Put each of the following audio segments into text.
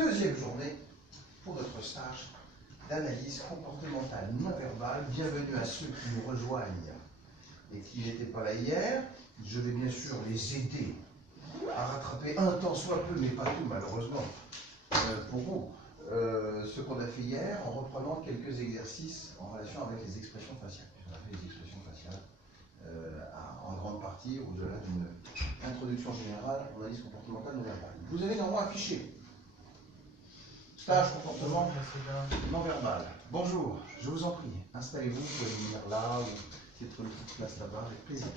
deuxième journée pour notre stage d'analyse comportementale non verbale. Bienvenue à ceux qui nous rejoignent et qui n'étaient pas là hier. Je vais bien sûr les aider à rattraper un tant soit peu, mais pas tout malheureusement, pour vous, ce qu'on a fait hier en reprenant quelques exercices en relation avec les expressions faciales. On a fait les expressions faciales en grande partie, au-delà d'une introduction générale en analyse comportementale non verbale. Vous avez normalement affiché stage comportement non verbal. Bonjour, je vous en prie, installez-vous, vous pouvez venir là ou essayer de trouver une petite place là-bas avec plaisir.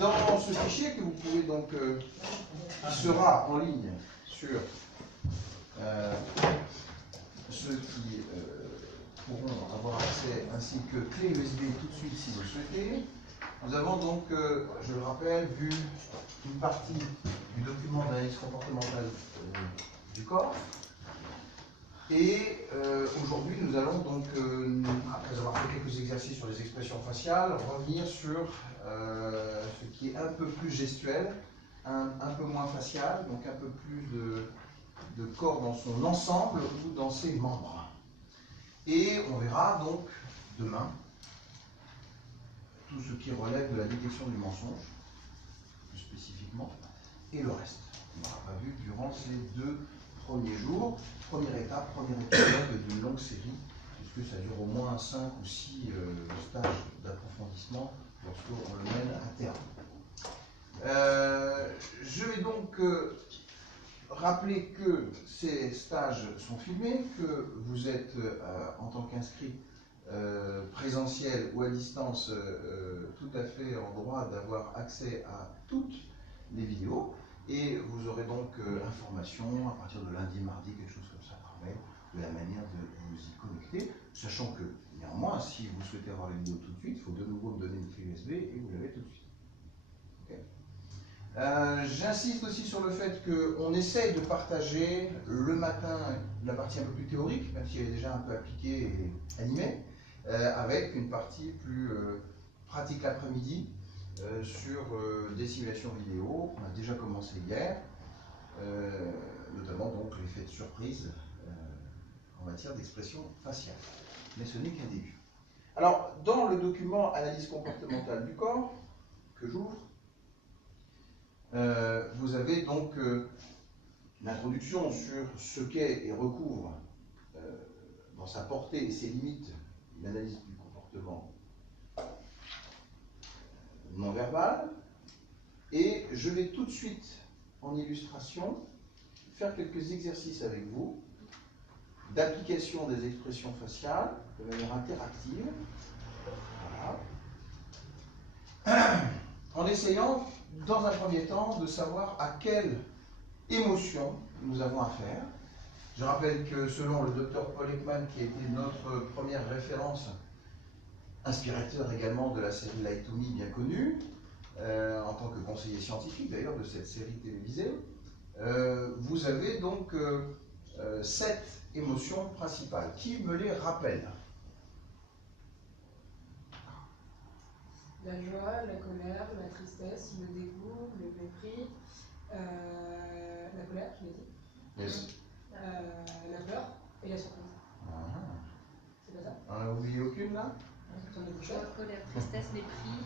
Dans ce fichier que vous pouvez donc, qui sera en ligne sur ceux qui pourront avoir accès, ainsi que clé USB tout de suite si vous le souhaitez. Nous avons donc, je le rappelle, vu une partie du document d'analyse comportementale du corps. Et aujourd'hui, nous allons donc, après avoir fait quelques exercices sur les expressions faciales, revenir sur ce qui est un peu plus gestuel, un peu moins facial, donc un peu plus de corps dans son ensemble ou dans ses membres. Et on verra donc demain tout ce qui relève de la détection du mensonge, plus spécifiquement, et le reste. On n'aura pas vu durant ces 2 premiers jours. Première étape, premier épisode d'une longue série, puisque ça dure au moins 5 ou 6 stages d'approfondissement lorsqu'on le mène à terme. Je vais donc rappeler que ces stages sont filmés, que vous êtes en tant qu'inscrit présentiel ou à distance tout à fait en droit d'avoir accès à toutes les vidéos et vous aurez donc information à partir de lundi, mardi, quelque chose comme ça par mail, de la manière de vous y connecter, sachant que néanmoins si vous souhaitez avoir les vidéos tout de suite, il faut de nouveau me donner une clé USB et vous l'avez tout de suite. Okay. J'insiste aussi sur le fait qu'on essaye de partager le matin la partie un peu plus théorique, même si elle est déjà un peu appliquée et animée, avec une partie plus pratique l'après-midi sur des simulations vidéo. On a déjà commencé hier, notamment donc l'effet de surprise en matière d'expression faciale. Mais ce n'est qu'un début. Alors, dans le document analyse comportementale du corps, que j'ouvre, vous avez donc l'introduction sur ce qu'est et recouvre dans sa portée et ses limites une analyse du comportement non verbal. Et je vais tout de suite, en illustration, faire quelques exercices avec vous d'application des expressions faciales de manière interactive. Voilà. En essayant, dans un premier temps, de savoir à quelle émotion nous avons affaire. Je rappelle que selon le docteur Paul Ekman, qui a été notre première référence, inspirateur également de la série Lie to Me bien connue, en tant que conseiller scientifique d'ailleurs de cette série télévisée, vous avez donc 7 émotions principales. Qui me les rappelle? La joie, la colère, la tristesse, le dégoût, le mépris, la colère, je l'ai dit. Yes. La peur et la surprise. C'est pas ça? On n'a oublié aucune là? Joie, colère, tristesse, mépris.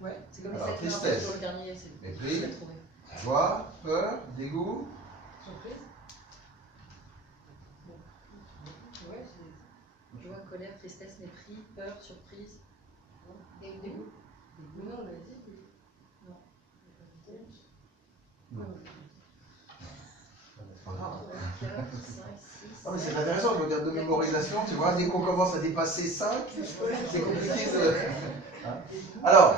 Ouais. C'est comme alors, ça tristesse, sur le dernier, c'est mépris, joie, peur, dégoût. Surprise. Ouais, joie, colère, tristesse, mépris, peur, surprise. dégoût. Non, on l'a dit. Non. Non. C'est pas grave. 4, 5, 6. Ah, mais c'est intéressant, le regard de mémorisation, tu vois, dès qu'on commence à dépasser 5, c'est compliqué de... Hein? Alors,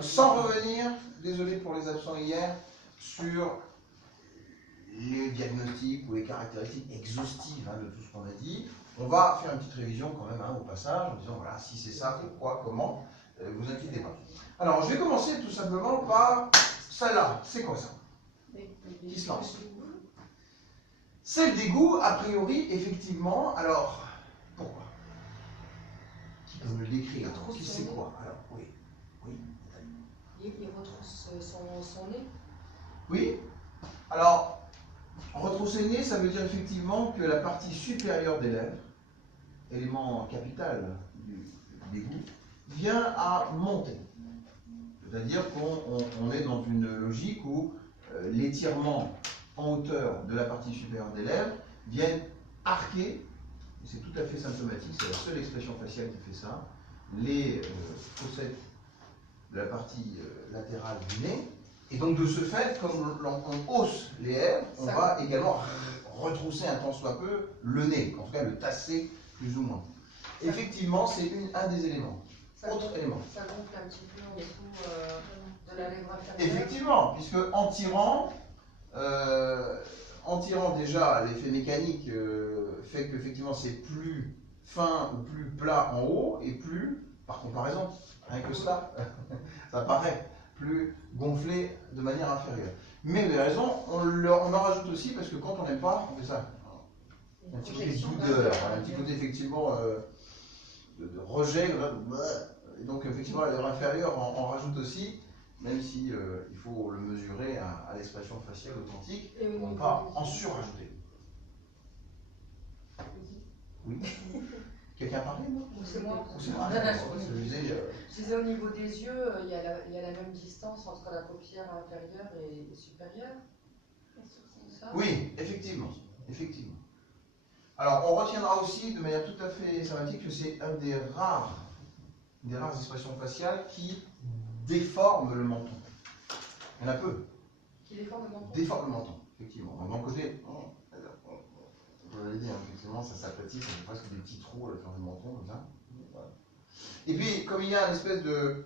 sans revenir, désolé pour les absents hier, sur les diagnostics ou les caractéristiques exhaustives de tout ce qu'on a dit, on va faire une petite révision quand même au passage, en disant voilà, si c'est ça, pourquoi, comment, vous inquiétez pas. Alors, je vais commencer tout simplement par celle-là. C'est quoi ça? Qui se lance? C'est le dégoût, a priori, effectivement. Alors, pourquoi? Qui peut me l'écrire? Qui sait quoi? Alors, oui. Oui. Il retrousse son nez. Oui. Alors, retrousser le nez, ça veut dire effectivement que la partie supérieure des lèvres, élément capital du dégoût, vient à monter. C'est-à-dire qu'on est dans une logique où l'étirement en hauteur de la partie supérieure des lèvres vient arquer, c'est tout à fait symptomatique, c'est la seule expression faciale qui fait ça, les fossettes de la partie latérale du nez. Et donc de ce fait, comme on hausse les lèvres, on va également retrousser un tant soit peu le nez, en tout cas le tasser plus ou moins. Effectivement, c'est un des éléments. Autre élément. Ça gonfle un petit peu en dessous de la lèvre inférieure. Effectivement, puisque en tirant déjà l'effet mécanique fait qu'effectivement c'est plus fin ou plus plat en haut et plus, par comparaison, rien que cela, ça paraît plus gonflé de manière inférieure. Mais vous avez raison, on en rajoute aussi parce que quand on n'aime pas, on fait ça. Un petit côté doudeur, un petit côté effectivement de rejet, et donc effectivement la lèvre inférieure en rajoute aussi, même si il faut le mesurer à l'expression faciale authentique, on ne va pas en surajouter. Oui. Quelqu'un parlait, non? C'est moi. C'est moi. Je disais au niveau des yeux, il y a la même distance entre la paupière inférieure et supérieure. Ça Oui, effectivement. Effectivement. Alors, on retiendra aussi de manière tout à fait sympathique que c'est un des rares expressions faciales qui déforme le menton. Il y en a peu. Qui déforme le menton. Déforme le menton, effectivement. Donc, d'un côté, je vous l'avais dit, effectivement, ça s'aplatit, ça fait presque des petits trous à la fin du menton, comme ça. Voilà. Et puis, comme il y a une espèce de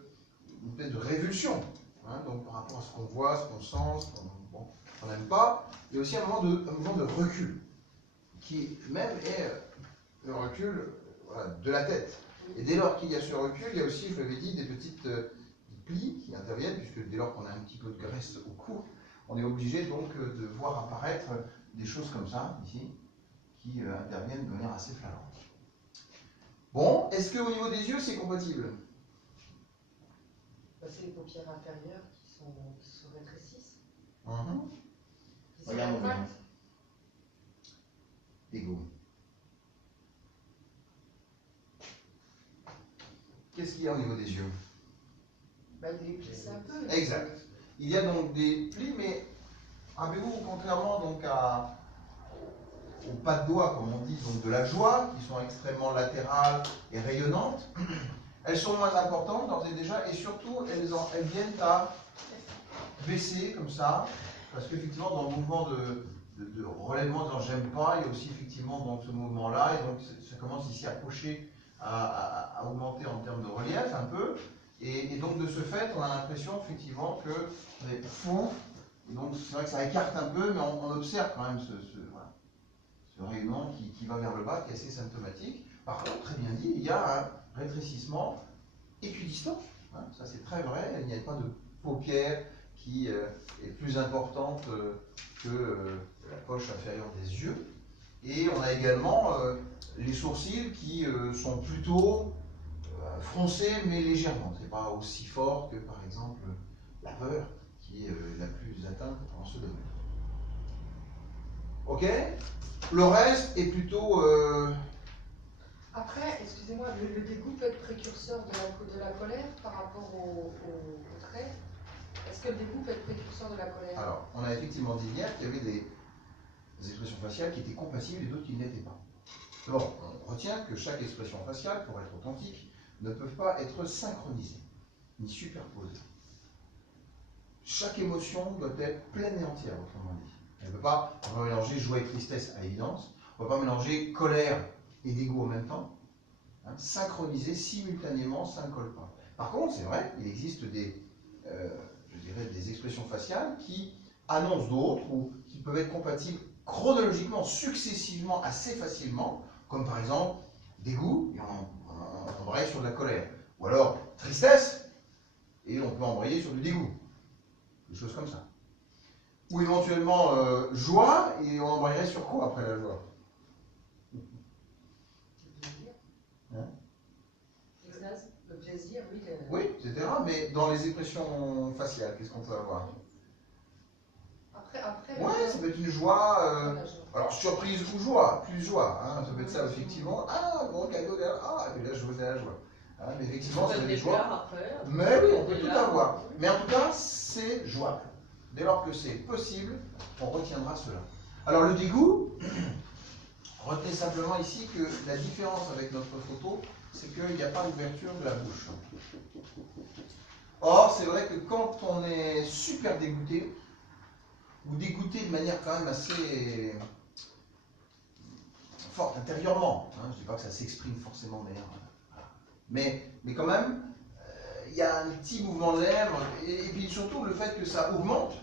révulsion, hein, donc par rapport à ce qu'on voit, ce qu'on sent, ce qu'on n'aime pas, il y a aussi un moment de recul, qui même est le recul de la tête. Et dès lors qu'il y a ce recul, il y a aussi, je vous l'avais dit, des petites plis qui interviennent, puisque dès lors qu'on a un petit peu de graisse au cou, on est obligé donc de voir apparaître des choses comme ça, ici, qui interviennent de manière assez flagrante. Bon, est-ce qu'au niveau des yeux, c'est compatible? C'est les paupières inférieures qui se rétrécissent. Qui se Regarde bien. contractent. Dégoût. Qu'est-ce qu'il y a au niveau des yeux? Il les plisse un peu. Exact. Il y a donc des plis, mais rappelez-vous, contrairement donc aux pas de doigts, comme on dit, donc de la joie, qui sont extrêmement latérales et rayonnantes, elles sont moins importantes d'ores et déjà, et surtout elles viennent à baisser comme ça, parce qu'effectivement dans le mouvement de relèvement, dans j'aime pas, il y a aussi effectivement donc ce mouvement-là, et donc ça commence ici à pocher, à augmenter en termes de relief un peu, et donc de ce fait on a l'impression effectivement que c'est fou, et donc c'est vrai que ça écarte un peu, mais on observe quand même ce rayonnement qui va vers le bas, qui est assez symptomatique. Par contre, très bien dit, il y a un rétrécissement équidistant, hein, ça c'est très vrai, il n'y a pas de paupière qui est plus importante que la poche inférieure des yeux. Et on a également les sourcils qui sont plutôt froncés mais légèrement. C'est pas aussi fort que par exemple la peur qui est la plus atteinte en ce domaine. Ok? Le reste est plutôt... Après, excusez-moi, le dégoût peut être précurseur de la colère par rapport au trait. Est-ce que le dégoût peut être précurseur de la colère? Alors, on a effectivement dit hier qu'il y avait des expressions faciales qui étaient compatibles et d'autres qui ne l'étaient pas. D'abord, on retient que chaque expression faciale, pour être authentique, ne peut pas être synchronisée, ni superposée. Chaque émotion doit être pleine et entière, autrement dit. On ne peut pas mélanger joie et tristesse à évidence, on ne peut pas mélanger colère et dégoût en même temps. Hein, synchroniser simultanément, ça ne colle pas. Par contre, c'est vrai, il existe des expressions faciales qui annoncent d'autres ou qui peuvent être compatibles chronologiquement, successivement, assez facilement, comme par exemple dégoût, et on embraye sur de la colère. Ou alors tristesse, et on peut embrayer sur du dégoût. Des choses comme ça. Ou éventuellement joie, et on embrayerait sur quoi après la joie? Le plaisir, oui. Oui, etc. Mais dans les expressions faciales, qu'est-ce qu'on peut avoir? Après Ouais, ça peut être une joie. Alors, surprise ou joie, plus joie. Hein, ça peut être ça, effectivement. Ah, gros cadeau derrière. Ah, et puis là, je vois la joie. Hein, mais effectivement, ça peut être des joies. Mais oui, on peut tout avoir. Mais en tout cas, c'est jouable. Dès lors que c'est possible, on retiendra cela. Alors, le dégoût, retenez simplement ici que la différence avec notre photo, c'est qu'il n'y a pas d'ouverture de la bouche. Or, c'est vrai que quand on est super dégoûté, ou dégoûté de manière quand même assez forte intérieurement, hein, je ne dis pas que ça s'exprime forcément d'ailleurs, mais quand même, il y a un petit mouvement de lèvres, et puis surtout le fait que ça augmente,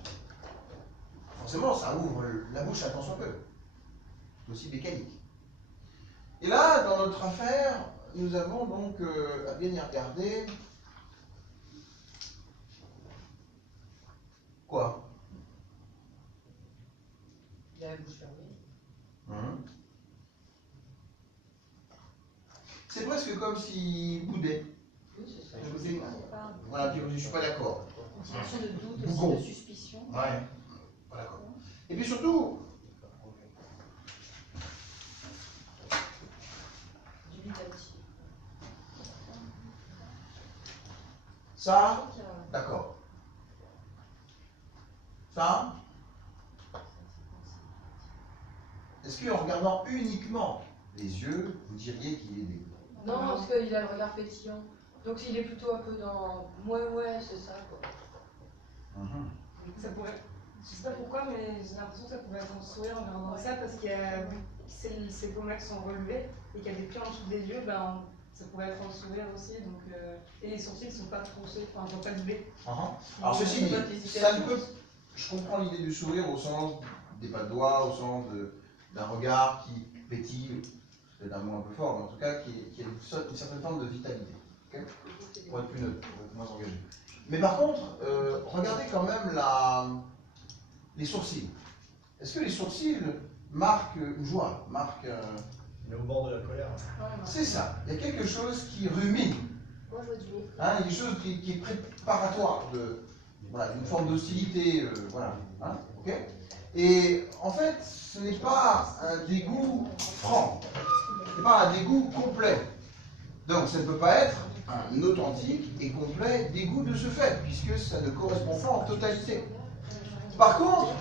forcément ça ouvre la bouche à tant soit peu. C'est aussi mécanique. Et là, dans notre affaire, nous avons donc à bien y regarder. Quoi? Il a la bouche fermée. C'est presque comme s'il boudait. Oui, c'est ça. Voilà, je ne suis pas d'accord. Une situation de doute, Bougon. aussi, de suspicion. Ouais, voilà. Et puis surtout, Dubitatif. ça, d'accord. Ça, est-ce qu'en regardant uniquement les yeux, vous diriez qu'il est dégoûté? Non, parce qu'il a le regard pétillant. Donc il est plutôt un peu dans. Ouais, c'est ça quoi. Ça pourrait, je sais pas pourquoi, mais j'ai l'impression que ça pourrait être un sourire en regardant ça, parce que ses pommettes sont relevées et qu'il y a des plis en dessous des yeux, ben, ça pourrait être un sourire aussi. Donc, et les sourcils ne sont pas troussés, enfin, ils n'ont pas de blé. Alors ceci dit, ça ne peut. Je comprends l'idée du sourire au sens des pas de doigts, au sens d'un regard qui pétille, c'est un mot un peu fort, mais en tout cas qui a une certaine forme de vitalité. Okay, pour être plus neutre, pour être moins engagé. Mais par contre, regardez quand même les sourcils. Est-ce que les sourcils marquent une joie, marquent... Il est au bord de la colère. C'est ça. Il y a quelque chose qui rumine. Moi, je vois du mépris. Hein, il y a quelque chose qui est préparatoire d'une forme d'hostilité. Voilà. Hein, okay, et en fait, ce n'est pas un dégoût franc. Ce n'est pas un dégoût complet. Donc, ça ne peut pas être un authentique et complet dégoût de ce fait, puisque ça ne correspond pas en totalité. Par contre,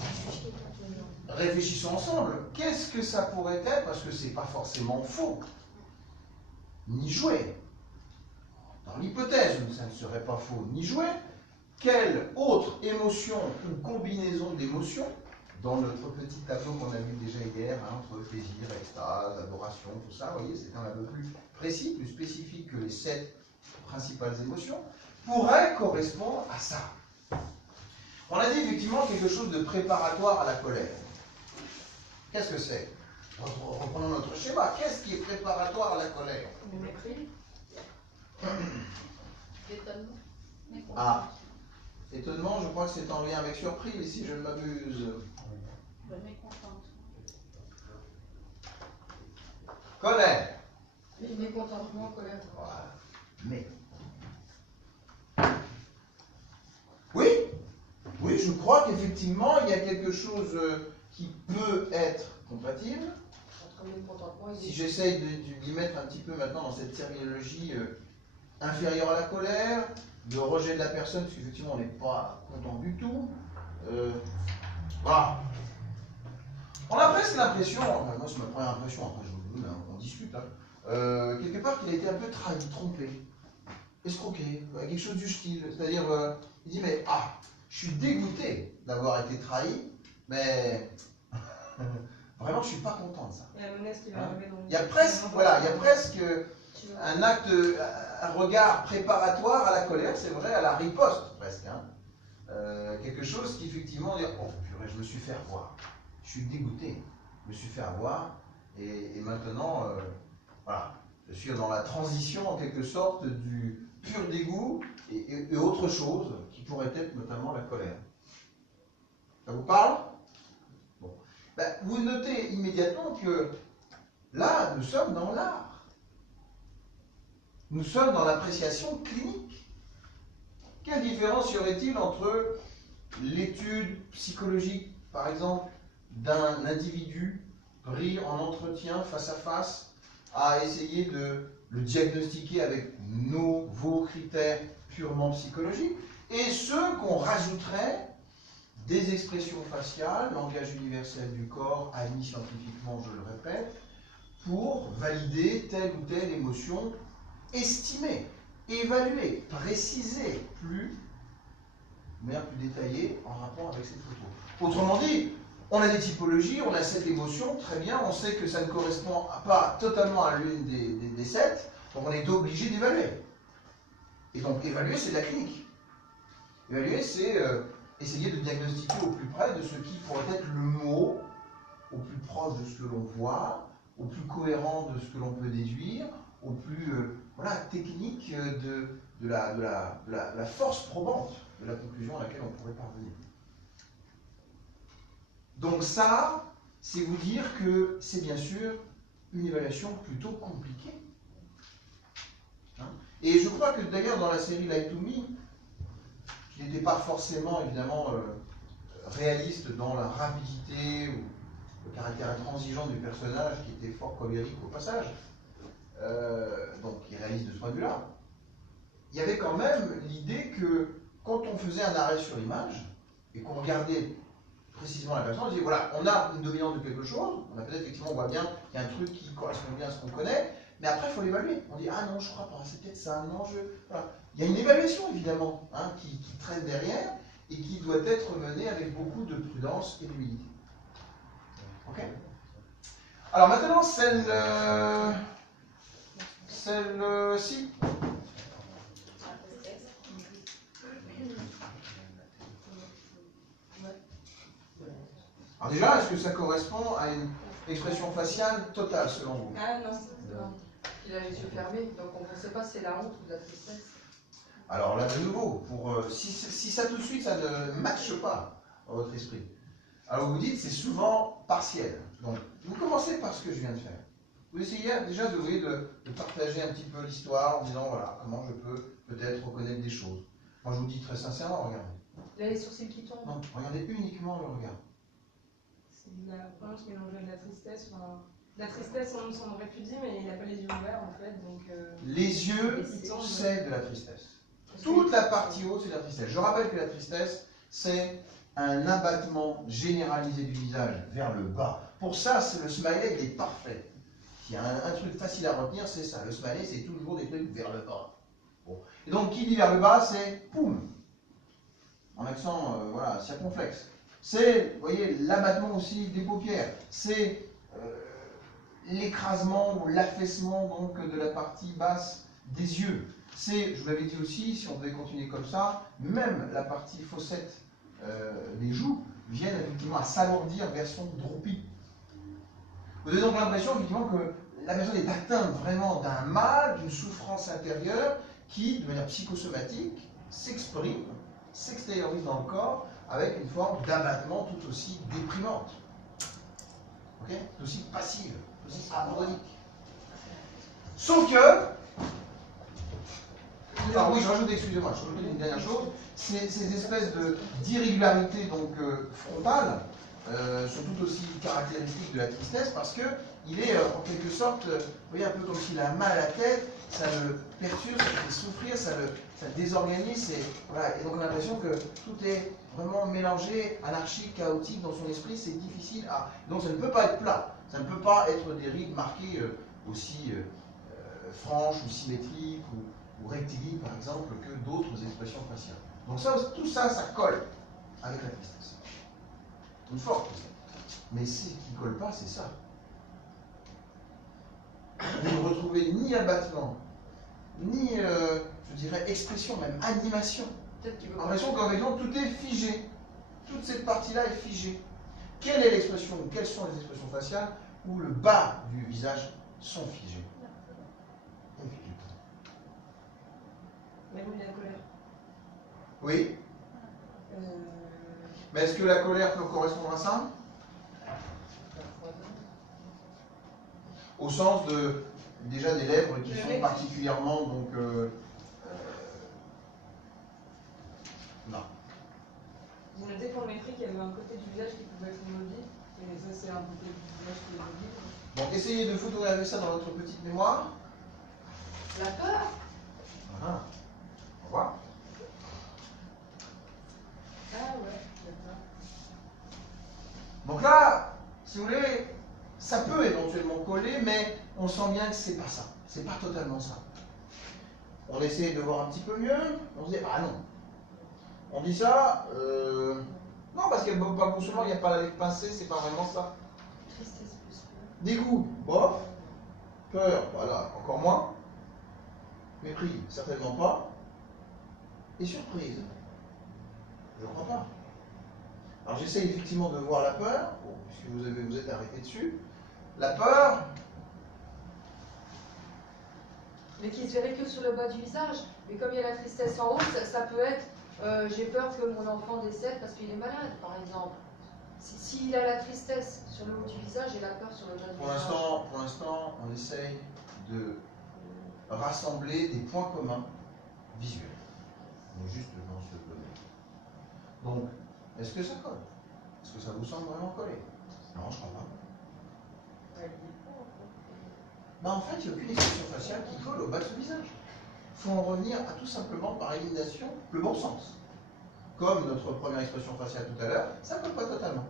réfléchissons ensemble, qu'est-ce que ça pourrait être, parce que c'est pas forcément faux, ni joué. Dans l'hypothèse où ça ne serait pas faux ni joué, quelle autre émotion ou combinaison d'émotions, dans notre petit tableau qu'on a vu déjà hier, hein, entre plaisir, extase, adoration, tout ça, vous voyez, c'est quand même un peu plus précis, plus spécifique que les 7 principales émotions, pourrait correspondre à ça. On a dit effectivement quelque chose de préparatoire à la colère. Qu'est-ce que c'est? Reprenons notre schéma. Qu'est-ce qui est préparatoire à la colère? Le mépris. L'étonnement. Ah, étonnement, je crois que c'est en lien avec surprise, si je ne m'abuse. Le mécontentement. Colère. Mécontentement, colère. Voilà. Mais. Oui, je crois qu'effectivement, il y a quelque chose qui peut être compatible. Entre mécontentement et Si j'essaye d'y mettre un petit peu maintenant dans cette terminologie inférieure à la colère, de rejet de la personne, parce qu'effectivement, on n'est pas content du tout. Voilà. On a presque l'impression, enfin, moi c'est ma première impression, après on discute, hein, quelque part qu'il a été un peu trahi, trompé, escroqué, quelque chose du style. C'est-à-dire, il dit, mais je suis dégoûté d'avoir été trahi, mais vraiment je suis pas content de ça. Il y a la menace qui va arriver dans Il y a presque un acte, un regard préparatoire à la colère, c'est vrai, à la riposte presque. Hein. Quelque chose qui effectivement dit, oh purée, je me suis fait avoir. Je suis dégoûté, je me suis fait avoir, et maintenant, voilà, je suis dans la transition en quelque sorte du pur dégoût et autre chose qui pourrait être notamment la colère. Ça vous parle? Bon. Ben, vous notez immédiatement que là, nous sommes dans l'art. Nous sommes dans l'appréciation clinique. Quelle différence y aurait-il entre l'étude psychologique par exemple, d'un individu pris en entretien face à face à essayer de le diagnostiquer avec vos critères purement psychologiques, et ceux qu'on rajouterait des expressions faciales, langage universel du corps, admis scientifiquement, je le répète, pour valider telle ou telle émotion, estimée, évaluée, précisée, plus détaillée en rapport avec cette photo. Autrement dit, on a des typologies, on a cette émotion, très bien, on sait que ça ne correspond pas totalement à l'une des 7, donc on est obligé d'évaluer. Et donc évaluer, c'est de la clinique. Évaluer, c'est essayer de diagnostiquer au plus près de ce qui pourrait être le mot, au plus proche de ce que l'on voit, au plus cohérent de ce que l'on peut déduire, au plus technique de la force probante de la conclusion à laquelle on pourrait parvenir. Donc ça, c'est vous dire que c'est bien sûr une évaluation plutôt compliquée. Hein? Et je crois que d'ailleurs dans la série Lie to Me, qui n'était pas forcément évidemment réaliste dans la rapidité ou le caractère intransigeant du personnage, qui était fort colérique au passage, donc qui est réaliste de ce point de vue-là, il y avait quand même l'idée que quand on faisait un arrêt sur l'image et qu'on regardait précisément la personne, on disait voilà, on a une dominante de quelque chose, on a peut-être effectivement, on voit bien qu'il y a un truc qui correspond bien à ce qu'on connaît, mais après il faut l'évaluer. On dit ah non, je crois pas, c'est peut-être ça, non, voilà. Il y a une évaluation évidemment qui traîne derrière et qui doit être menée avec beaucoup de prudence et d'humilité. Ok? Alors maintenant, celle-ci. Alors déjà, est-ce que ça correspond à une expression faciale totale selon vous? Ah non, non. Il a les yeux fermés, donc on ne sait pas si c'est la honte ou de la tristesse. Alors là, de nouveau, si ça tout de suite, ça ne matche pas dans votre esprit, alors vous dites c'est souvent partiel. Donc, vous commencez par ce que je viens de faire. Vous essayez déjà de partager un petit peu l'histoire en disant voilà, comment je peux peut-être reconnaître des choses. Moi, je vous dis très sincèrement, regardez. Il a les sourcils qui tombent. Non, regardez uniquement le regard. C'est de la honte mélangée de la tristesse. Enfin, la tristesse, on aurait pu dire, mais il n'a pas les yeux ouverts en fait. Donc, les yeux, c'est de la tristesse. Toute la partie haute, c'est de la tristesse. Je rappelle que la tristesse, c'est un abattement généralisé du visage vers le bas. Pour ça, le smiley, il est parfait. S'il y a un truc facile à retenir, c'est ça. Le smiley, c'est toujours des trucs vers le bas. Bon. Et donc, qui dit vers le bas, c'est poum. En accent, circonflexe. C'est, vous voyez, l'abattement aussi des paupières. C'est l'écrasement ou l'affaissement donc de la partie basse des yeux. C'est, je vous l'avais dit aussi, si on devait continuer comme ça, même la partie fossette des joues viennent effectivement à s'alourdir version droopy. Vous avez donc l'impression effectivement que la personne est atteinte vraiment d'un mal, d'une souffrance intérieure qui, de manière psychosomatique, s'exprime, s'extériorise dans le corps avec une forme d'abattement tout aussi déprimante, tout aussi passive, tout aussi abandonnique. Sauf que, alors oui, je rajoute, excusez-moi, je rajoute une dernière chose, ces espèces d'irrégularités donc frontales sont tout aussi caractéristiques de la tristesse parce que il est en quelque sorte, vous voyez, un peu comme s'il a mal à la tête, ça le perturbe, ça le fait souffrir, ça le désorganise, et donc on a l'impression que tout est vraiment mélangé, anarchique, chaotique dans son esprit, c'est difficile à... Donc ça ne peut pas être plat, ça ne peut pas être des rides marquées aussi franches ou symétriques ou rectilignes par exemple que d'autres expressions faciales. Donc ça, tout ça, ça colle avec la tristesse. Une forte tristesse. Mais ce qui ne colle pas, c'est ça. Vous ne retrouvez ni abattement, ni, je dirais, expression, même animation. L'impression qu'en exemple, tout est figé. Toute cette partie-là est figée. Quelle est l'expression, ou quelles sont les expressions faciales où le bas du visage sont figés? Même la colère. Oui. Mais est-ce que la colère peut correspondre à ça? Au sens déjà des lèvres qui sont particulièrement donc Une dès qu'on mépris qu'il y avait un côté du visage qui pouvait être mobile, et ça c'est un côté du visage qui est mobile. Donc essayez de photographier ça dans votre petite mémoire. La peur. Voilà. Au revoir. Ah ouais, d'accord. Donc là, si vous voulez, ça peut éventuellement coller, mais on sent bien que c'est pas ça. C'est pas totalement ça. On essaie de voir un petit peu mieux, on se dit, ah non. On dit ça, non, parce qu'il y a pas pour souvent, il n'y a pas la lèvre pincée, c'est pas vraiment ça. Tristesse plus peur. Dégoût, bof. Peur, voilà, encore moins. Mépris, certainement pas. Et surprise, je crois pas. Alors j'essaie effectivement de voir la peur, bon, puisque vous êtes arrêté dessus. La peur, Mais qui se verrait que sur le bas du visage. Mais comme il y a la tristesse en haut, ça peut être j'ai peur que mon enfant décède parce qu'il est malade, par exemple. S'il a la tristesse sur le haut du visage et la peur sur le bas du visage. pour l'instant, on essaye de rassembler des points communs visuels. On est juste dans ce domaine. Donc, est-ce que ça colle? Est-ce que ça vous semble vraiment coller? Non, je crois pas. Ben, en fait, il n'y a aucune expression faciale qui colle au bas de ce visage. Il faut en revenir à tout simplement, par élimination, le bon sens. Comme notre première expression faciale tout à l'heure, ça ne colle pas totalement.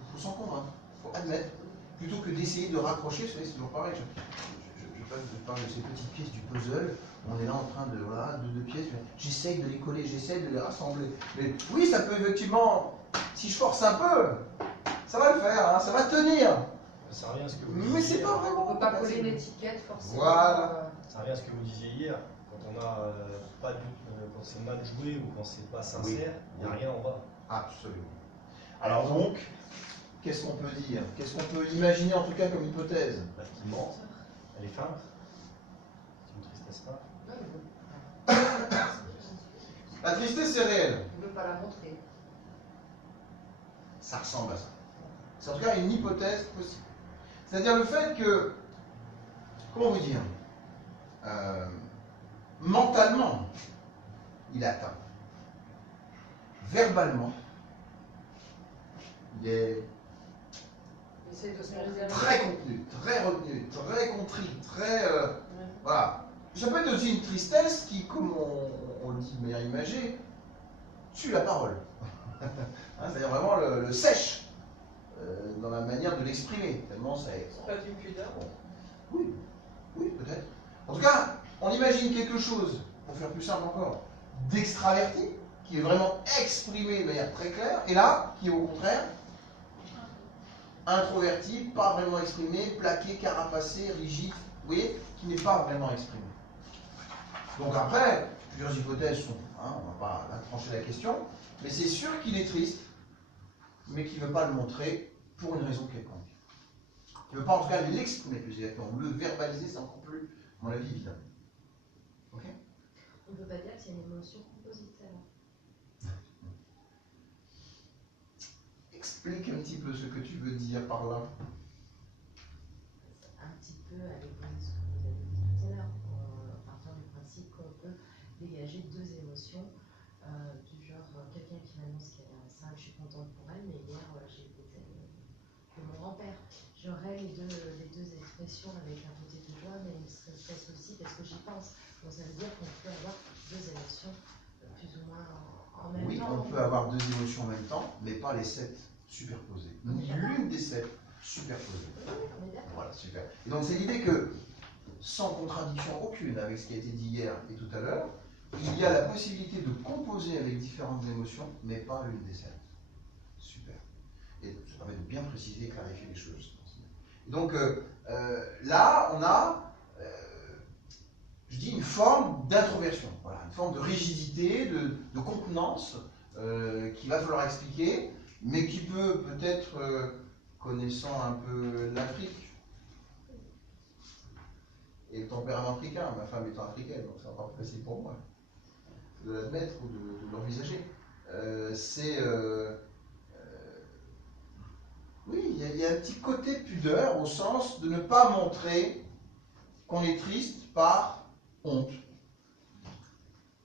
Il faut s'en convaincre, il faut admettre, plutôt que d'essayer de raccrocher, vous savez, c'est toujours pareil. Je parle de ces petites pièces du puzzle, on est là en train de, voilà, deux pièces, j'essaye de les coller, j'essaye de les rassembler. Mais oui, ça peut effectivement, si je force un peu, ça va le faire, hein, ça va tenir. Ça revient à ce que vous Mais disiez c'est pas hier. vraiment. On ne peut pas coller une étiquette forcément. Voilà. Ça revient à ce que vous disiez hier. Quand on a pas quand c'est mal joué ou quand c'est pas sincère, il n'y a rien en bas. Absolument. Alors donc, qu'est-ce qu'on peut dire? Qu'est-ce qu'on peut imaginer en tout cas comme hypothèse? Bah, qui ment, elle est feinte. C'est une tristesse feinte. La tristesse c'est réel. Il ne veut pas la montrer. Ça ressemble à ça. C'est en tout cas une hypothèse possible. C'est-à-dire le fait que, comment vous dire, mentalement, il est atteint. Verbalement, il est Il essaie de se montrer. très contenu, très retenu, très contrit, très... voilà. Ça peut être aussi une tristesse qui, comme on le dit de manière imagée, tue la parole. Hein, c'est-à-dire vraiment le sèche dans la manière de l'exprimer, tellement ça est... C'est pas du pudeur. Oui, oui, peut-être. En tout cas, on imagine quelque chose, pour faire plus simple encore, d'extraverti, qui est vraiment exprimé de manière très claire, et là, qui est au contraire introverti, pas vraiment exprimé, plaqué, carapacé, rigide, vous voyez, qui n'est pas vraiment exprimé. Donc après, plusieurs hypothèses sont, hein, on ne va pas là trancher la question, mais c'est sûr qu'il est triste, mais qu'il ne veut pas le montrer pour une raison quelconque. Il ne veut pas en tout cas l'exprimer plus exactement. Le verbaliser, c'est encore plus, à mon avis, évident. Ok? On ne peut pas dire que c'est une émotion composite alors. Explique un petit peu ce que tu veux dire par là. Un petit peu avec ce que vous avez dit tout à l'heure, en partant du principe qu'on peut dégager deux émotions, du genre quelqu'un qui m'annonce qu'elle est enceinte, je suis contente pour elle, mais hier j'ai été celle de mon grand-père. J'aurais les deux expressions avec un côté de joie, mais une tristesse aussi parce que j'y pense. Donc ça veut dire qu'on peut avoir deux émotions plus ou moins en même Oui, temps. on peut avoir deux émotions en même temps, mais pas les 7 superposées. Ni l'une des 7 superposées. Oui, on est d'accord. Voilà, super. Et donc c'est l'idée que, sans contradiction aucune avec ce qui a été dit hier et tout à l'heure, il y a la possibilité de composer avec différentes émotions, mais pas l'une des 7. Super. Et ça permet de bien préciser et clarifier les choses. Et donc là, on a, je dis, une forme d'introversion, voilà, une forme de rigidité, de contenance qu'il va falloir expliquer, mais qui peut peut-être, connaissant un peu l'Afrique et le tempérament africain, ma femme étant africaine, donc ça va pas facile pour moi de l'admettre ou de l'envisager. Oui, il y a un petit côté pudeur au sens de ne pas montrer qu'on est triste par honte.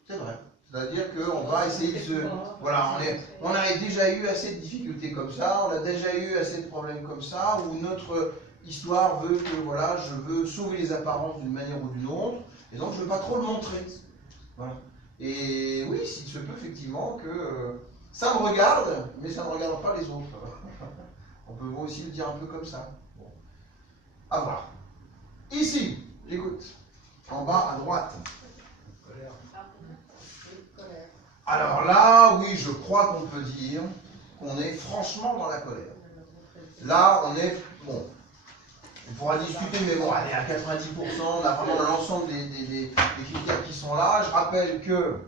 C'est vrai, c'est C'est-à-dire qu'on va essayer de se... Voilà, on a déjà eu assez de difficultés comme ça, on a déjà eu assez de problèmes comme ça, où notre histoire veut que, voilà, je veux sauver les apparences d'une manière ou d'une autre, et donc je ne veux pas trop le montrer. Voilà. Et oui, s'il se peut effectivement que ça me regarde, mais ça ne regarde pas les autres. On peut aussi le dire un peu comme ça. Bon. À voir. Ici, j'écoute. En bas à droite. Alors là, oui, je crois qu'on peut dire qu'on est franchement dans la colère. Là, on est... Bon, on pourra discuter, mais bon, allez, à 90%, on a vraiment l'ensemble des critères qui sont là. Je rappelle que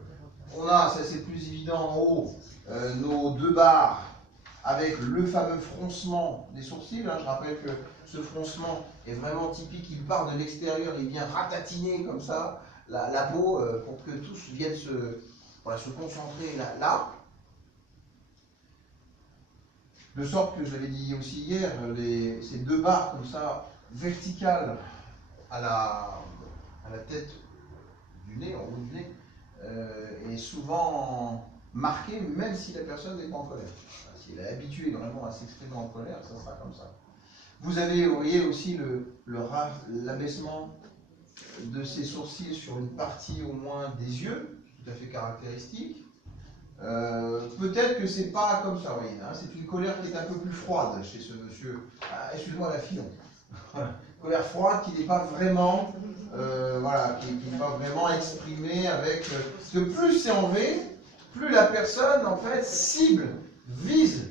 on a, ça c'est plus évident en haut, nos deux barres avec le fameux froncement des sourcils. Hein. Je rappelle que ce froncement est vraiment typique, il part de l'extérieur, il vient ratatiner comme ça la peau pour que tous viennent se concentrer là. De sorte que, je l'avais dit aussi hier, ces deux barres comme ça, verticales à la tête du nez, en haut du nez, est souvent marquée, même si la personne n'est pas en colère. Si elle est habituée vraiment à s'exprimer en colère, ça sera comme ça. Vous avez, vous voyez aussi l'abaissement de ses sourcils sur une partie au moins des yeux, tout à fait caractéristique. Peut-être que c'est pas comme ça, vous voyez, hein, c'est une colère qui est un peu plus froide chez ce monsieur. Ah, excuse-moi la fille. Colère froide qui n'est pas vraiment, voilà, qui n'est pas vraiment exprimée avec. Parce que plus c'est en V, plus la personne en fait cible, vise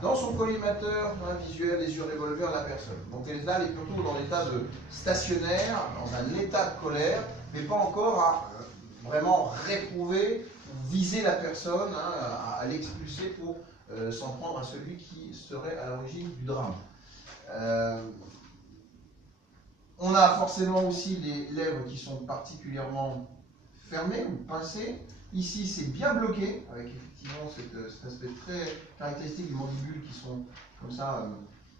dans son collimateur, dans la visuelle, les yeux revolver la personne. Donc là, elle est plutôt dans l'état de stationnaire, dans un état de colère, mais pas encore à vraiment réprouver, viser la personne, hein, à l'expulser pour s'en prendre à celui qui serait à l'origine du drame. On a forcément aussi les lèvres qui sont particulièrement fermées ou pincées. Ici, c'est bien bloqué, avec effectivement cet aspect très caractéristique des mandibules qui sont comme ça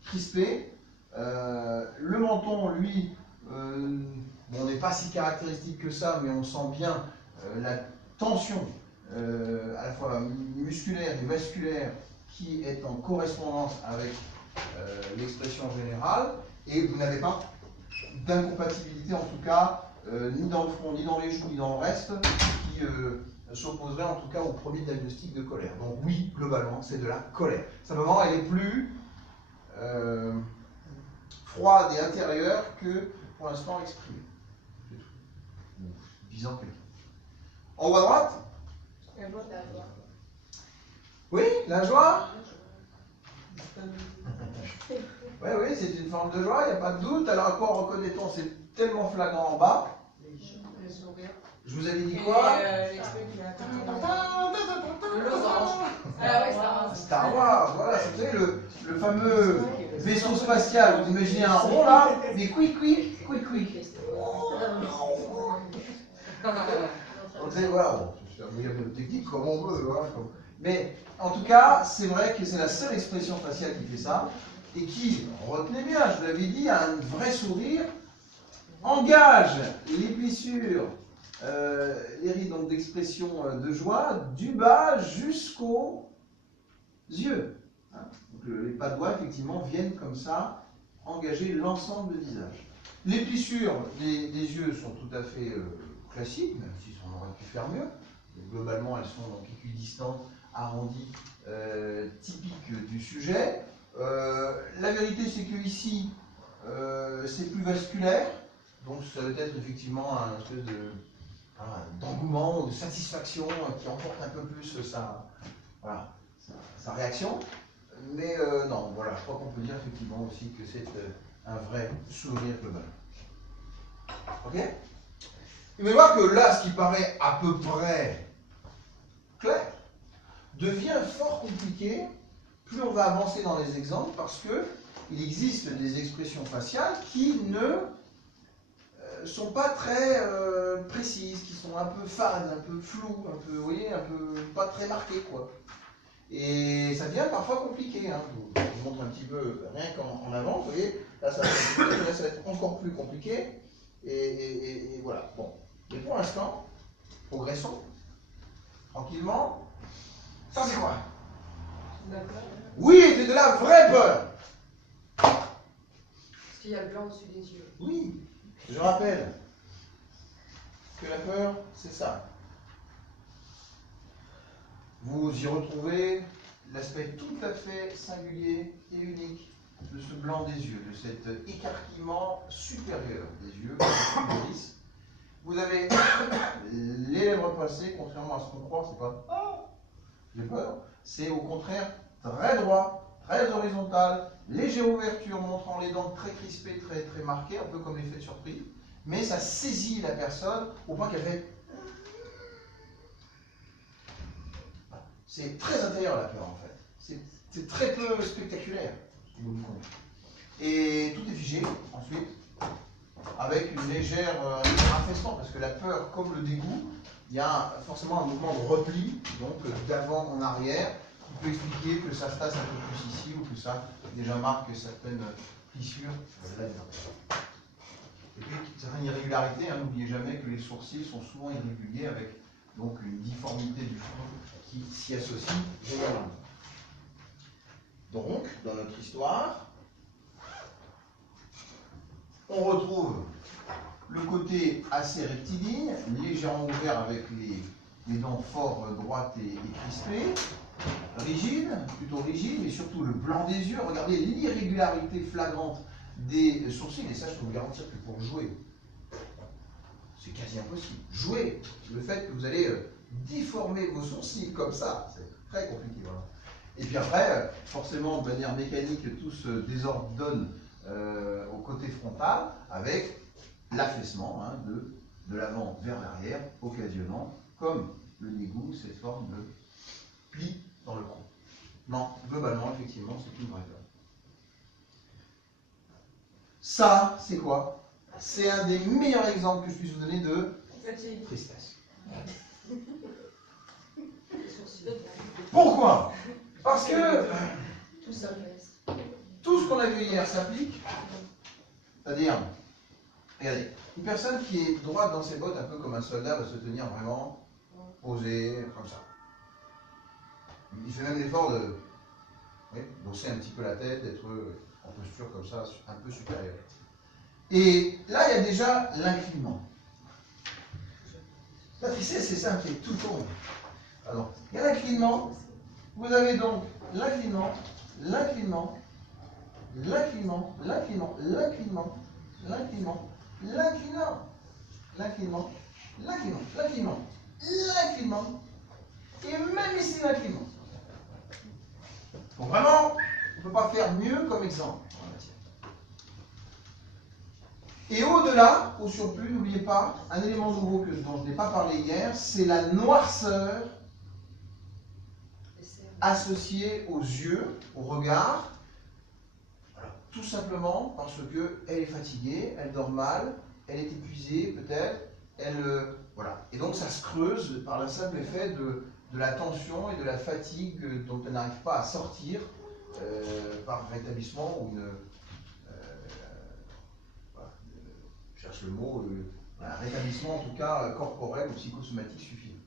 crispées. Le menton, lui, bon, n'est pas si caractéristique que ça, mais on sent bien la tension à la fois musculaire et vasculaire qui est en correspondance avec l'expression générale, et vous n'avez pas d'incompatibilité, en tout cas, ni dans le front, ni dans les joues, ni dans le reste, qui s'opposerait en tout cas au premier diagnostic de colère. Donc oui, globalement, c'est de la colère. Simplement, elle est plus froide et intérieure que, pour l'instant, exprimée. C'est tout. Visant quelqu'un. En haut à droite? Oui, la joie? Oui, c'est une forme de joie, il n'y a pas de doute. Alors à quoi reconnaît-on? C'est tellement flagrant en bas. Je vous avais dit quoi? Le losange. Star Wars, voilà, c'est le fameux vaisseau spatial. Vous imaginez un rond là, mais quick. On sait, voilà, bon, c'est un milieu technique comme on veut. Hein, mais en tout cas, c'est vrai que c'est la seule expression faciale qui fait ça, et qui, retenez bien, je vous l'avais dit, a un vrai sourire, engage les plissures, les rides donc d'expression de joie, du bas jusqu'aux yeux. Hein. Donc, les pas de doigts, effectivement, viennent comme ça engager l'ensemble du visage. Les plissures des yeux sont tout à fait classiques, même si on aurait pu faire mieux. Mais globalement, elles sont donc équidistantes, arrondies, typiques du sujet. La vérité, c'est que ici, c'est plus vasculaire, donc ça doit être effectivement un espèce d'engouement, de satisfaction qui emporte un peu plus sa réaction. Mais non, voilà, je crois qu'on peut dire effectivement aussi que c'est un vrai sourire global. Ok? Et vous allez voir que là, ce qui paraît à peu près clair, devient fort compliqué plus on va avancer dans les exemples, parce qu'il existe des expressions faciales qui ne sont pas très précises, qui sont un peu fades, un peu floues, un peu, vous voyez, un peu pas très marquées, quoi. Et ça devient parfois compliqué. Hein. Je vous montre un petit peu, rien qu'en avant, vous voyez, là ça va être encore plus compliqué. Et voilà. Bon. Mais pour l'instant, progressons. tranquillement. Ça c'est quoi? D'accord. Oui, c'est de la vraie peur. Parce qu'il y a le blanc au-dessus des yeux. Oui, je rappelle que la peur, c'est ça. Vous y retrouvez l'aspect tout à fait singulier et unique de ce blanc des yeux, de cet écarquillement supérieur des yeux, vous avez les lèvres passées, contrairement à ce qu'on croit, c'est pas « Ah, j'ai peur », c'est au contraire très droit, très horizontal, légère ouverture montrant les dents très crispées, très, très marquées, un peu comme l'effet de surprise, mais ça saisit la personne au point qu'elle fait... C'est très intérieur la peur en fait, c'est très peu spectaculaire, au bout du compte. Et tout est figé ensuite, avec une légère affaissement, parce que la peur, comme le dégoût, il y a forcément un mouvement de repli, donc d'avant en arrière, qui peut expliquer que ça se tasse un peu plus ici, ou que ça déjà marque certaines plissures là-dedans. Et puis, certaines irrégularités, hein, n'oubliez jamais que les sourcils sont souvent irréguliers, avec donc une difformité du front qui s'y associe généralement. Donc, dans notre histoire, on retrouve le côté assez rectiligne, légèrement ouvert avec les dents fort droites et crispées, rigide, plutôt rigide, mais surtout le blanc des yeux. Regardez l'irrégularité flagrante des sourcils, et ça je peux vous garantir que pour jouer, c'est quasi impossible. Jouer, le fait que vous allez difformer vos sourcils comme ça, c'est très compliqué. Voilà. Et puis après, forcément, de manière mécanique, tout se désordonne au côté frontal avec l'affaissement hein, de l'avant vers l'arrière, occasionnant, comme le dégoût, cette forme de pli dans le cou. Non, globalement, effectivement, c'est une vraie peur. Ça, c'est quoi? C'est un des meilleurs exemples que je puisse vous donner de tristesse. Pourquoi? Parce que tout ce qu'on a vu hier s'applique. C'est-à-dire, regardez, une personne qui est droite dans ses bottes, un peu comme un soldat, va se tenir vraiment posé, comme ça. Il fait même l'effort de bosser un petit peu la tête, d'être en posture comme ça, un peu supérieure. Et là, il y a déjà l'inclinement. La tristesse, c'est ça qui est tout tombe. Alors, il y a l'inclinement. Vous avez donc l'inclinement, l'inclinement, l'inclinement, l'inclinement, l'inclinement, l'inclinement, l'inclinement, l'inclinement, l'inclinement, l'inclinement, l'inclinement, et même ici l'inclinement. Donc vraiment, on ne peut pas faire mieux comme exemple en matière. Et au-delà, au surplus, n'oubliez pas, un élément nouveau dont je n'ai pas parlé hier, c'est la noirceur associée aux yeux, au regard. Voilà. Tout simplement parce qu'elle est fatiguée, elle dort mal, elle est épuisée peut-être, voilà. Et donc ça se creuse par le simple effet de la tension et de la fatigue dont elle n'arrive pas à sortir par rétablissement ou je cherche le mot, un rétablissement en tout cas corporel ou psychosomatique suffisant.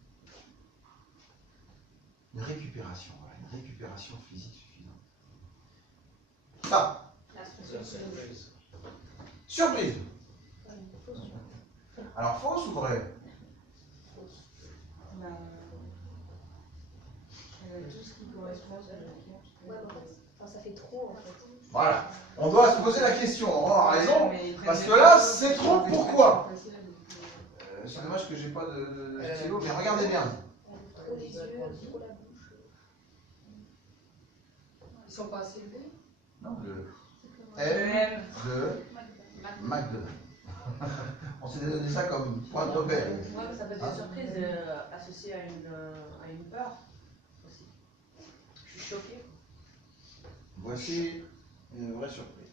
Une récupération, voilà, une récupération physique suffisante. Ça. Surprise. Surprise. Alors fausse ou vraie? Tout ce qui correspond à la Ouais, enfin, ça fait trop en fait. Voilà. On doit se poser la question. On va avoir raison. Parce que là, c'est trop. Pourquoi? C'est dommage que j'ai pas de stylo, mais regardez bien. Trop les yeux, trop la bouche. Ils sont pas assez élevés? Non, le M de McDonald's. On s'est donné ça comme point de repère. Ouais, mais ça peut être une surprise associée à une peur aussi. Je suis choquée. Voici une vraie surprise.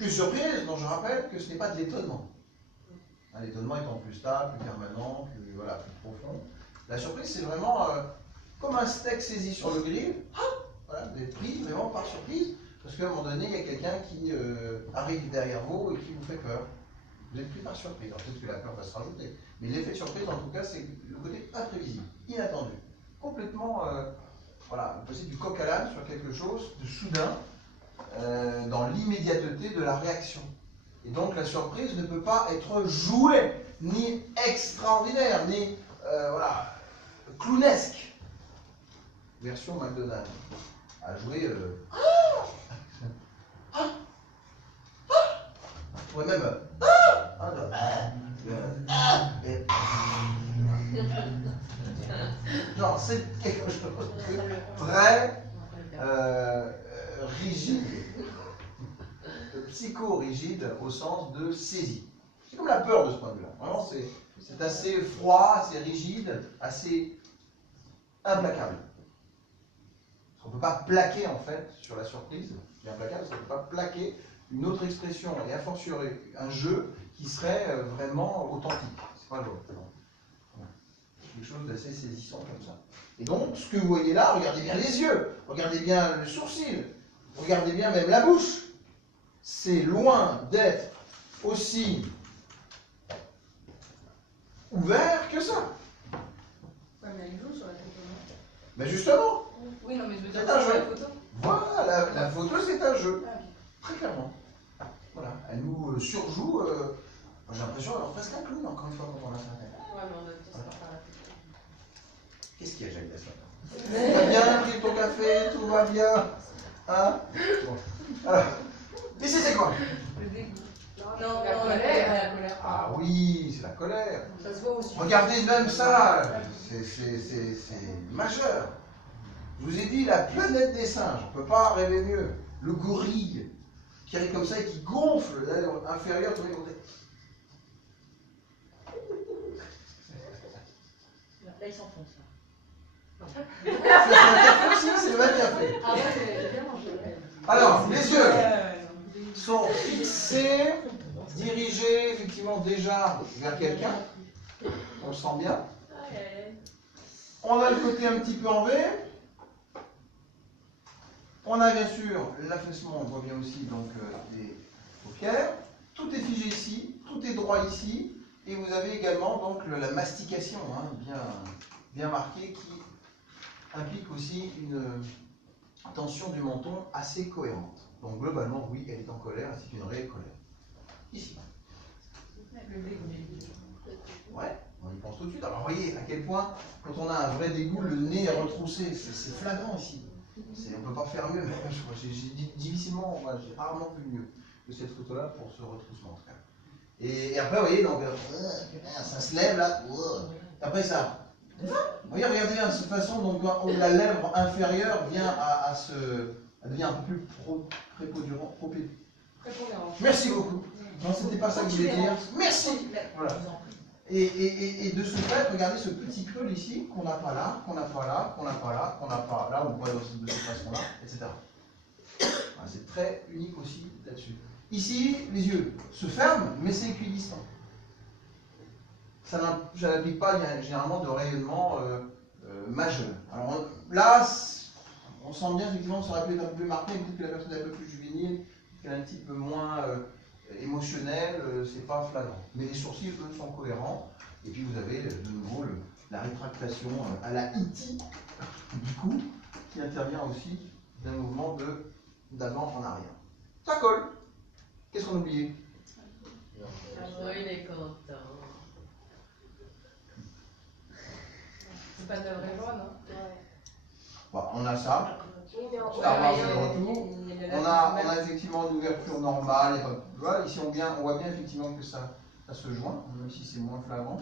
Une surprise dont je rappelle que ce n'est pas de l'étonnement. L'étonnement étant plus stable, plus permanent, plus profond. La surprise, c'est vraiment comme un steak saisi sur le grill. Voilà, vous êtes pris vraiment par surprise. Parce qu'à un moment donné, il y a quelqu'un qui arrive derrière vous et qui vous fait peur. Vous êtes pris par surprise. Alors peut-être que la peur va se rajouter. Mais l'effet de surprise, en tout cas, c'est le côté imprévisible, inattendu. Complètement, voilà, vous passez du coq à l'âne sur quelque chose de soudain, dans l'immédiateté de la réaction. Et donc la surprise ne peut pas être jouée, ni extraordinaire, ni voilà, clownesque. Version McDonald's. À jouer. On pourrait même. Non, c'est quelque chose de très rigide, psycho-rigide au sens de saisie. C'est comme la peur de ce point de vue-là. Vraiment, c'est assez froid, assez rigide, assez implacable. On ne peut pas plaquer en fait sur la surprise, qui est implacable, parce qu'on ne peut pas plaquer une autre expression, et a fortiori un jeu qui serait vraiment authentique. C'est pas le jeu. C'est quelque chose d'assez saisissant comme ça. Et donc, ce que vous voyez là, regardez bien les yeux, regardez bien le sourcil, regardez bien même la bouche. C'est loin d'être aussi ouvert que ça. Ouais, mais elle joue sur la photo, non? Mais justement, Oui, non, mais je veux dire, C'est un sur la jeu. photo. voilà, la photo c'est un jeu. Ah, ok. Très clairement. Voilà, elle nous surjoue. J'ai l'impression d'avoir presque un clown encore une fois quand on a ça. Ouais, mais en même temps, c'est pas par la photo. Qu'est-ce qu'il y a, Jacques Dassin? Tout va bien, pris ton café, tout va bien. Hein? Bon. Alors, ici c'est quoi? Le dégoût. Non, La colère. La colère. Ah oui, c'est la colère. Ça se voit aussi. Regardez même ça, c'est majeur. Je vous ai dit, la planète des singes, on ne peut pas rêver mieux. Le gorille qui arrive comme ça et qui gonfle l'aile inférieure, tous les côtés. Là, il s'enfonce. C'est un café aussi, c'est le même café. Ah ouais, c'est bien mangé. Alors, les yeux sont fixés, dirigés effectivement déjà vers quelqu'un. On le sent bien. On a le côté un petit peu en V. On a bien sûr l'affaissement, on voit bien aussi donc les paupières. Tout est figé ici, tout est droit ici. Et vous avez également donc la mastication bien marquée qui implique aussi une tension du menton assez cohérente. Donc globalement, oui, elle est en colère, c'est une réelle colère. Ici. Le dégoût. Ouais, on y pense tout de suite. Alors voyez à quel point, quand on a un vrai dégoût, le nez est retroussé. C'est flagrant ici. On ne peut pas faire mieux. J'ai difficilement, j'ai rarement vu mieux que cette photo-là pour ce retroussement en tout cas. Et après, vous voyez, donc, ça se lève là. Après ça. Vous voyez, regardez bien de cette façon donc, la lèvre inférieure vient à devenir un peu plus prépondérant. Merci beaucoup. Non, c'était pas ça que je voulais dire. Merci. Voilà. Et de ce fait, regardez ce petit creux ici, qu'on n'a pas là, qu'on n'a pas là, qu'on n'a pas là, qu'on n'a pas là, ou pas de cette façon-là, etc. Voilà, c'est très unique aussi là-dessus. Ici, les yeux se ferment, mais c'est équidistant. Ça n'implique pas généralement de rayonnement majeur. Alors là, on sent bien effectivement que ça aurait pu être un peu plus marqué, peut-être que la personne est un peu plus juvénile, qu'elle est un petit peu moins émotionnelle, c'est pas flagrant. Mais les sourcils, eux, sont cohérents. Et puis vous avez de nouveau la rétractation à la E.T. du cou, qui intervient aussi d'un mouvement d'avant en arrière. Ça colle. Qu'est-ce qu'on a oublié? Oh, il est content. C'est pas de la vraie joie, non? Bon, on a ça. Star Wars, c'est le retour. On a effectivement une ouverture normale. Voilà, ici on voit bien effectivement que ça se joint, même si c'est moins flagrant.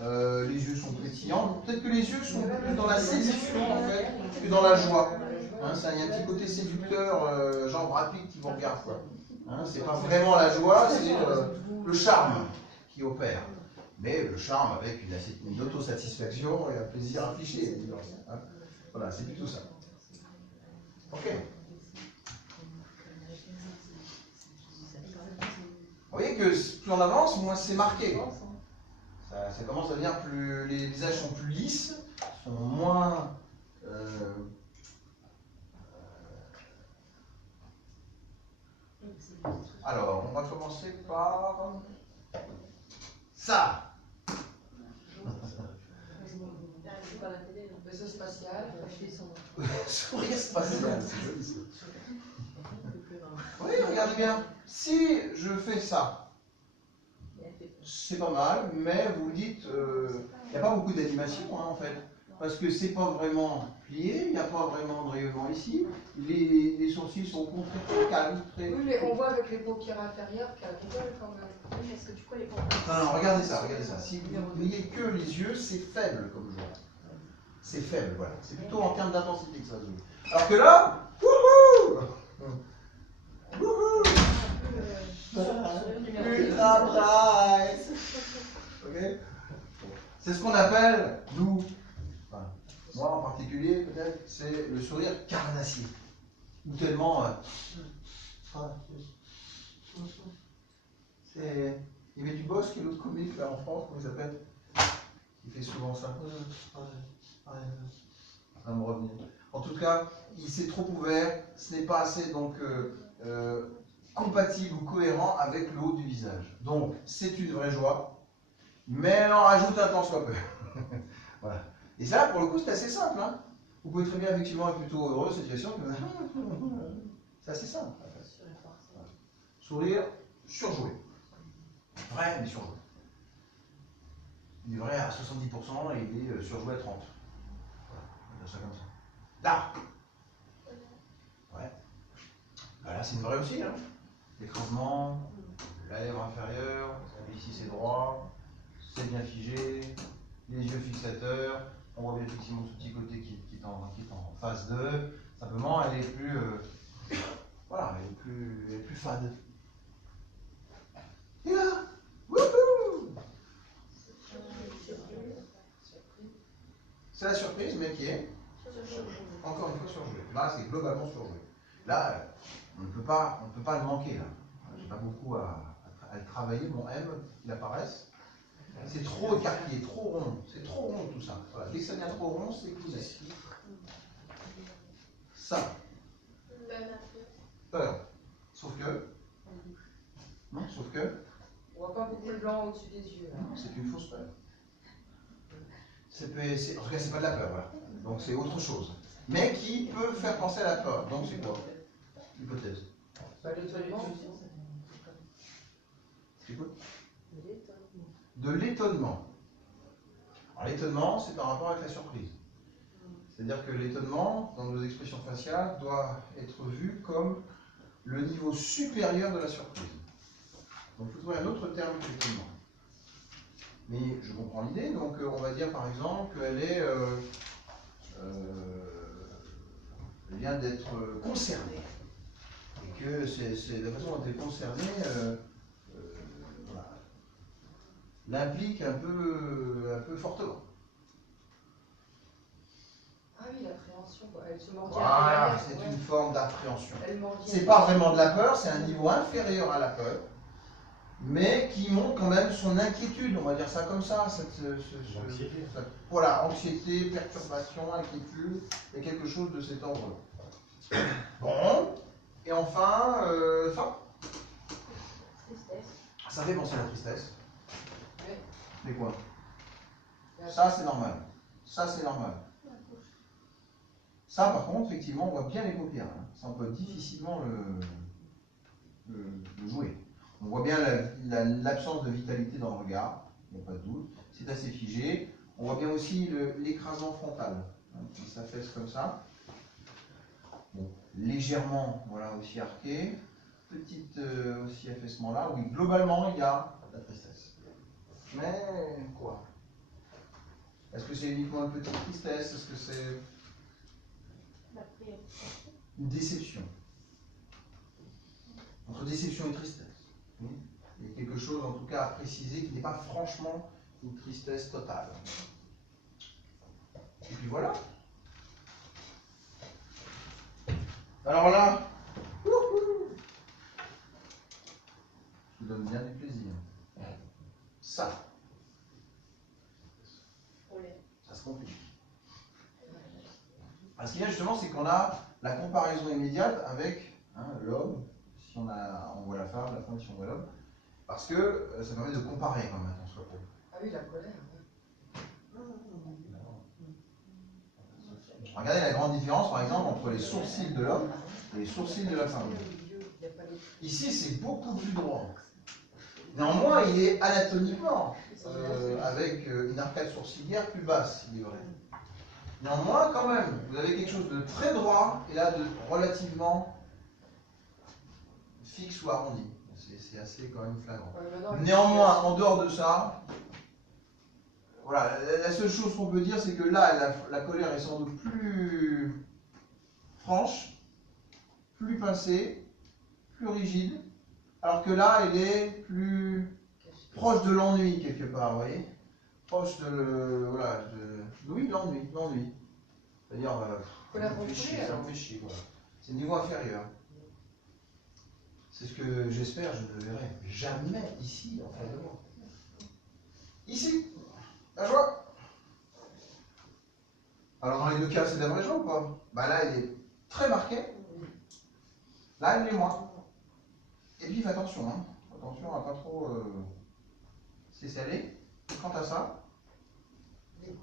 Les yeux sont pétillants. Peut-être que les yeux sont plus dans la séduction en fait que dans la joie. Hein, il y a un petit côté séducteur, genre Brad Pitt qui vous regarde. Quoi. Hein, c'est pas vraiment la joie, c'est le charme qui opère. Mais le charme avec une autosatisfaction et un plaisir affiché. Hein. Voilà, c'est plutôt ça. Ok. Vous voyez que plus on avance, moins c'est marqué. Ça commence à devenir plus. Les visages sont plus lisses, sont moins Alors, on va commencer par ça. C'est pas la télé, non. Vaisseau spatial. Sourire spatial, c'est joli ça. Oui, regardez bien. Si je fais ça, c'est pas mal, mais vous dites, il n'y a pas beaucoup d'animation hein, en fait. Parce que c'est pas vraiment plié, il n'y a pas vraiment de rayonnement ici. Les sourcils sont au contraire très calmes. Très... Oui, mais on voit avec les paupières inférieures qu'elle rigole quand même. Oui, mais est-ce que du coup, elle est pas Non, non, regardez ça, regardez ça. Si vous n'ayez que les yeux, c'est faible comme joueur. C'est faible, voilà. C'est plutôt en termes d'intensité que ça se joue. Alors que là, wouhou! Wouhou! Ultra bright! Ok? C'est ce qu'on appelle, nous, enfin, moi en particulier peut-être, c'est le sourire carnassier. Ou tellement. C'est. Il y avait du Boss qui est l'autre comique là en France, comment il s'appelle? Il fait souvent ça. Ça va me revenir. En tout cas, il s'est trop ouvert, ce n'est pas assez donc compatible ou cohérent avec le haut du visage. Donc, c'est une vraie joie, mais elle en rajoute un tant soit peu. Voilà. Et ça, pour le coup, c'est assez simple. Hein. Vous pouvez très bien effectivement être plutôt heureux de cette situation. C'est assez simple. Voilà. Sourire surjoué. Vrai, mais surjoué. Il est vrai à 70% et il est surjoué à 30%. Voilà, on va dire ça comme ça. Là. Ouais. Là, c'est une vraie aussi. Hein. L'écrasement, la lèvre inférieure, ici c'est droit, c'est bien figé, les yeux fixateurs, on voit bien effectivement ce petit côté qui est en phase 2. Simplement, elle est plus. Voilà, elle est plus fade. Et là, wouhou! C'est la surprise, mais qui est encore une fois surjouée. Là, c'est globalement surjoué. Là, on ne peut pas le manquer. Là, j'ai pas beaucoup à le travailler. Mon M, il apparaisse. C'est trop écarquillé, trop rond. C'est trop rond tout ça. Voilà. Dès que ça devient trop rond, c'est éclousé. Ça. Peur. Sauf que. Non, sauf que. On voit pas beaucoup de blanc au-dessus des yeux. Là. Non, c'est une fausse peur. En tout cas, c'est pas de la peur, voilà. Donc c'est autre chose. Mais qui peut faire penser à la peur. Donc c'est quoi? L'hypothèse. L'étonnement. C'est quoi? De l'étonnement. Alors l'étonnement, c'est par rapport avec la surprise. C'est-à-dire que l'étonnement, dans nos expressions faciales, doit être vu comme le niveau supérieur de la surprise. Donc il faut trouver un autre terme que l'étonnement. Mais je comprends l'idée, donc on va dire par exemple qu'elle est vient d'être concernée. Et que c'est la façon dont elle est concernée voilà, l'implique un peu fortement. Ah oui, l'appréhension, quoi. Elle se mordit Voilà, à c'est ouais. une forme d'appréhension. Elle mordit. C'est pas vraiment de la peur, c'est un niveau inférieur à la peur, mais qui montre quand même son inquiétude, on va dire ça comme ça. Voilà, anxiété, perturbation, inquiétude, et quelque chose de cet ordre-là. Bon, et enfin, ça. Ça fait penser à la tristesse. Oui. Mais quoi? Ça, c'est normal. Ça, c'est normal. Ça, par contre, effectivement, on voit bien les paupières. Hein. Ça, on peut difficilement le jouer. On voit bien l'absence de vitalité dans le regard, il n'y a pas de doute. C'est assez figé. On voit bien aussi l'écrasement frontal, hein, qui s'affaisse comme ça. Bon, légèrement, voilà, aussi arqué. Petite aussi affaissement là. Oui, globalement, il y a la tristesse. Mais quoi? Est-ce que c'est uniquement une petite tristesse? Est-ce que c'est une déception? Entre déception et tristesse. Oui. Il y a quelque chose, en tout cas, à préciser qui n'est pas franchement une tristesse totale. Et puis voilà. Alors là, wouhou, je vous donne bien du plaisir. Ça. Ça se complique. Ce qu'il y a justement, c'est qu'on a la comparaison immédiate avec l'homme, si on voit la femme si on voit l'homme, parce que ça permet de comparer quand même, tant soit peu. Ah oui, la colère. Regardez la grande différence, par exemple, entre les sourcils de l'homme et les sourcils de la femme. Ici, c'est beaucoup plus droit. Néanmoins, il est anatomiquement avec une arcade sourcilière plus basse, il est vrai. Néanmoins, quand même, vous avez quelque chose de très droit et là de relativement fixe ou arrondi. C'est assez quand même flagrant. Néanmoins, en dehors de ça, voilà, la seule chose qu'on peut dire, c'est que là, la colère est sans doute plus franche, plus pincée, plus rigide, alors que là, elle est plus proche de l'ennui quelque part, vous voyez, proche de, voilà, oui, l'ennui. C'est-à-dire, ça me fait chier, voilà. C'est le niveau inférieur. C'est ce que j'espère, je ne le verrai jamais ici, en face de moi. Ici, la joie. Alors dans les deux cas, c'est de la vraie joie ou pas? Bah là, elle est très marquée. Là, elle l'est moins. Et puis, fais attention, hein. Attention à pas trop s'essaler. Quant à ça, et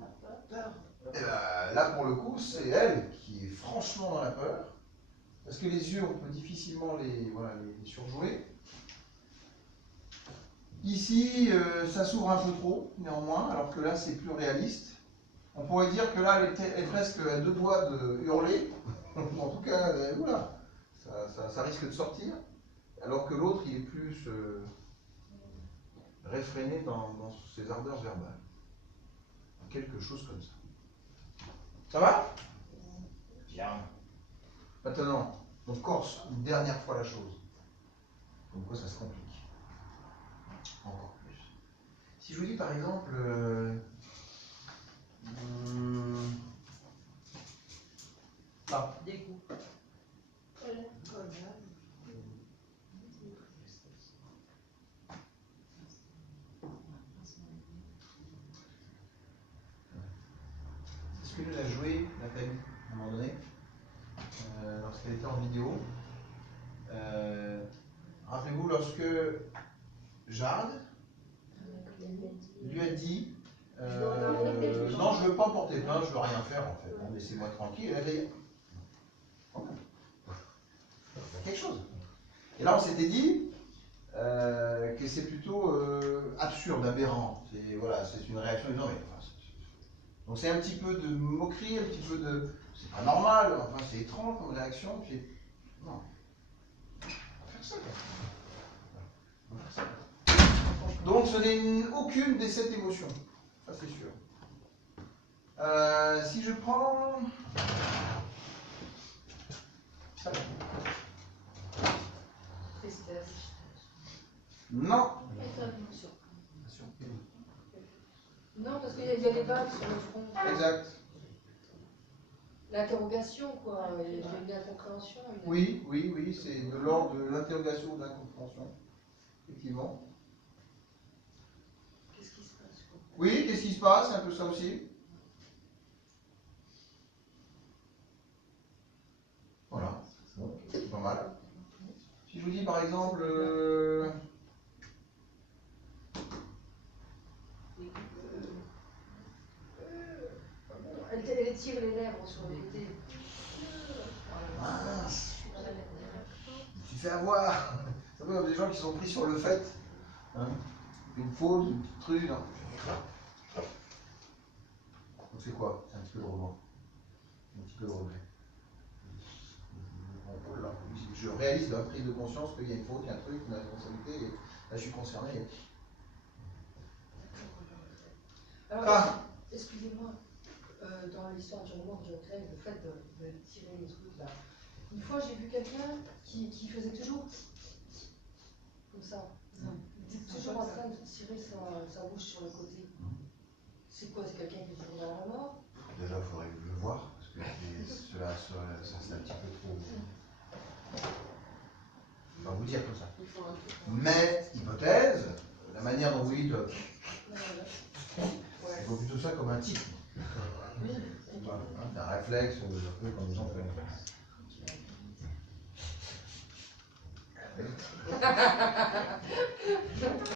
ben, là, pour le coup, c'est elle qui est franchement dans la peur. Parce que les yeux, on peut difficilement les surjouer. Ici, ça s'ouvre un peu trop, néanmoins, alors que là, c'est plus réaliste. On pourrait dire que là, elle est presque à deux doigts de hurler. En tout cas, oula, ça risque de sortir. Alors que l'autre, il est plus réfréné dans ses ardeurs verbales. Quelque chose comme ça. Ça va? Bien. Maintenant, on corse une dernière fois la chose. Comme quoi ça se complique. Encore plus. Si je vous dis par exemple, Des coups. c'est ce que nous a joué Nathalie à un moment donné, lorsqu'elle était en vidéo. Rappelez-vous, lorsque Jade lui a dit non, je ne veux pas porter plainte, je ne veux rien faire en fait, bon, laissez-moi tranquille. Elle a dit quelque chose. Et là, on s'était dit que c'est plutôt absurde, aberrant. Voilà, c'est une réaction. Non, mais, donc c'est un petit peu de moquerie, un petit peu de. C'est pas normal, enfin c'est étrange comme réaction. Puis, non. On va faire ça. On va faire ça. Donc ce n'est aucune des 7 émotions. Ça c'est sûr. Si je prends. Ça. Tristesse. Non. Non, parce qu'il y a des balles sur le front. Exact. L'interrogation, quoi. Il y a une incompréhension. Oui, c'est de l'ordre de l'interrogation ou de l'incompréhension. Effectivement. Qu'est-ce qui se passe? Oui, qu'est-ce qui se passe? C'est un peu ça aussi. Voilà. C'est pas mal. Si je vous dis par exemple. Elle étire les lèvres sur le côté. Mince, je me suis fait avoir. Vous savez, il y a des gens qui sont pris sur le fait. Hein, une faute, une petite truc. Hein. Donc c'est quoi? C'est un petit peu de remords. Un petit peu de regret. Je réalise la prise de conscience qu'il y a une faute, il y a un truc, une responsabilité, et là je suis concerné. Alors, excusez-moi, dans l'histoire du roman que je crée, le fait de tirer les trucs là. Une fois, j'ai vu quelqu'un qui faisait toujours comme ça. Il était toujours en train de tirer sa bouche sur le côté. C'est quoi? C'est quelqu'un qui est toujours dans la mort? Déjà, il faudrait le voir, parce que cela c'est un petit peu trop. Je vais vous dire comme ça. Mais, hypothèse, la manière dont vous dites, je vois plutôt ça comme un type. C'est un réflexe, un peu comme les gens font.